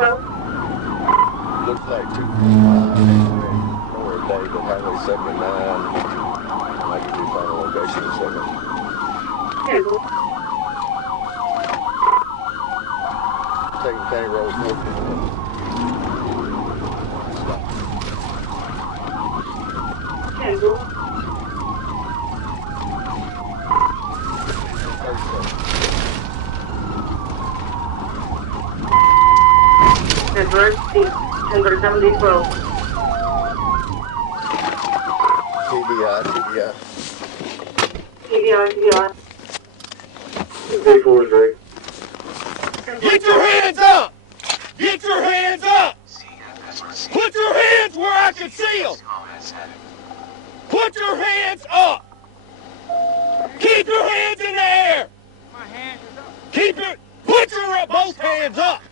Looks like 2 North David Highway 79. Might give you final location in a second. Taking County Road 451. Adverse 10-70-12. TBI. TBI. 343. Get your hands up! Get your hands up! Put your hands where I can see them! Put your hands up! Keep your hands in the air! My hands is up. Put your both hands up!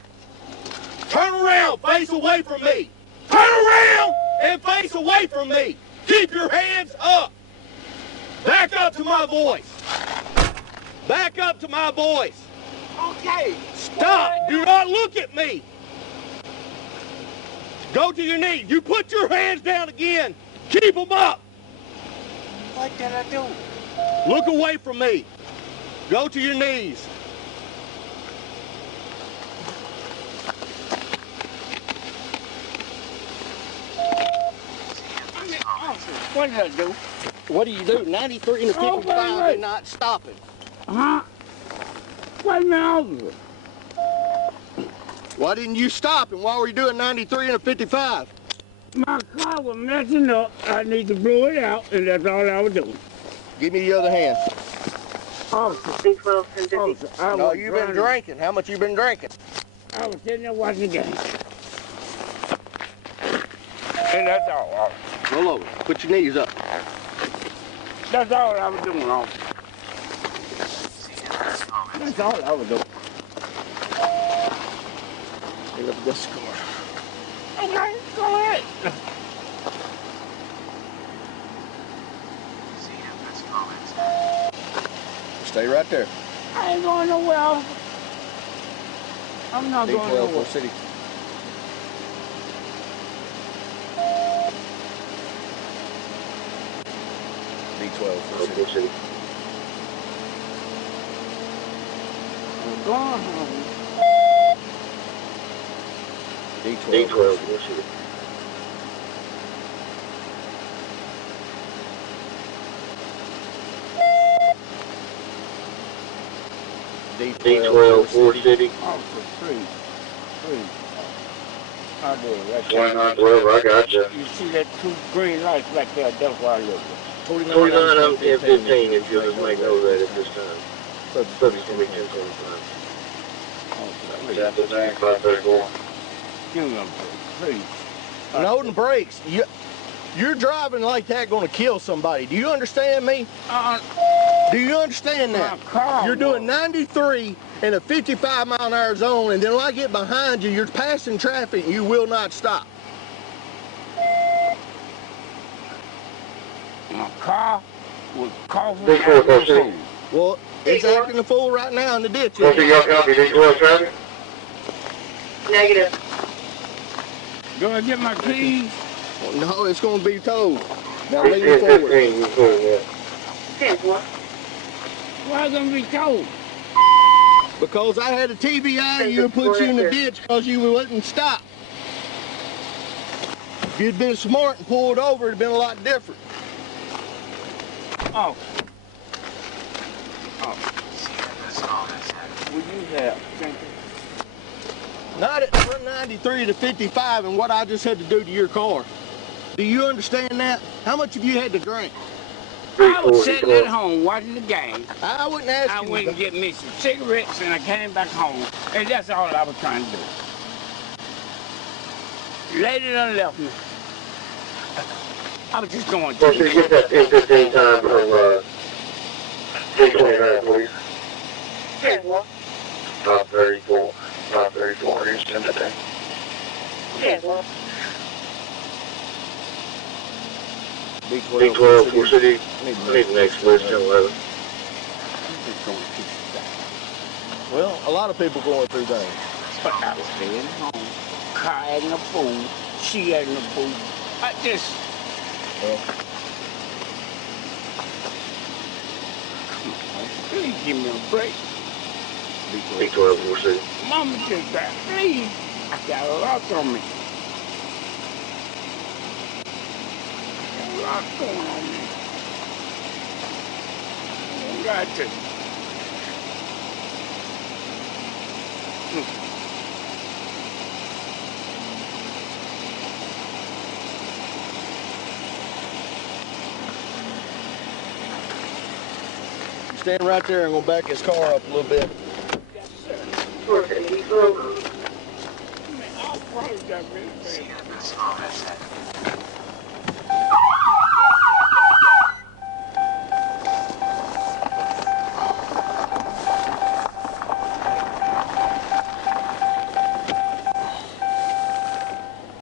Turn around, face away from me! Turn around and face away from me! Keep your hands up! Back up to my voice! Back up to my voice! Okay. Stop! Do not look at me! Go to your knees. You put your hands down again. Keep them up. What did I do? Look away from me. Go to your knees. What did I do? What do you do? 93 and a 55 and not stopping. Huh? Wait a minute, officer. Why didn't you stop and why were you doing 93 and a 55? My car was messing up. I need to blow it out, and that's all I was doing. Give me the other hand. Officer, 312, 10-50. officer, I No, was you've been driving. drinking. How much you been drinking? I was sitting there watching the game. And that's all, officer. Roll over. Put your knees up. That's all I was doing, officer. That's all I was doing. Pick up this score. Okay, go ahead. Stay right there. I ain't going nowhere, officer. I'm not going D12 nowhere. for city. D12 for city. I'm going home. D12 for city. D12 for city. Officer, please. I do it right 2912, I got you. You see that two green lights right there? That's why I look. 29 on 1015 if you'll just make note of that at this time. Subject to be 1025. Chapter 9, 534. Give me them, please. No, the brakes. You're driving like that going to kill somebody. Do you understand me? Do you understand that? My car You're doing was- 93 in a 55-mile-an-hour zone, and then when I get behind you, you're passing traffic, and you will not stop. My car was coughing. D12 for city. Well, it's acting a fool right now in the ditch. Y'all copy D12 traffic? Negative. Do I get my keys? Well, no, it's going to be towed. Now lean forward. 1015, you put it 10-1. Why is it gonna be told? Because I had a TBI, you would put you in the ditch because you wouldn't stop. If you'd been smart and pulled over, it'd been a lot different. Oh. What you have? Not at 193 to 55 and what I just had to do to your car. Do you understand that? How much have you had to drink? I was sitting at home watching the game. I wouldn't ask I you. went and get me some cigarettes and I came back home. And that's all I was trying to do. Lady done left me. I was just going Well, to. so you get that 1015 time from 329, please. 10-1. 534. 534 Houston today. 10-1. D12 for city. I need the next list, 1011. Well, a lot of people going through things. But I was staying home. car acting a fool. She acting a fool. I just... Come on, please give me a break. Big 1246. Mama just died. Please. I got a lot on me. A lot going on me. I got to. Stand right there and go back his car up a little bit. Yes, sir. North East Road. Man, I'll probably got really bad.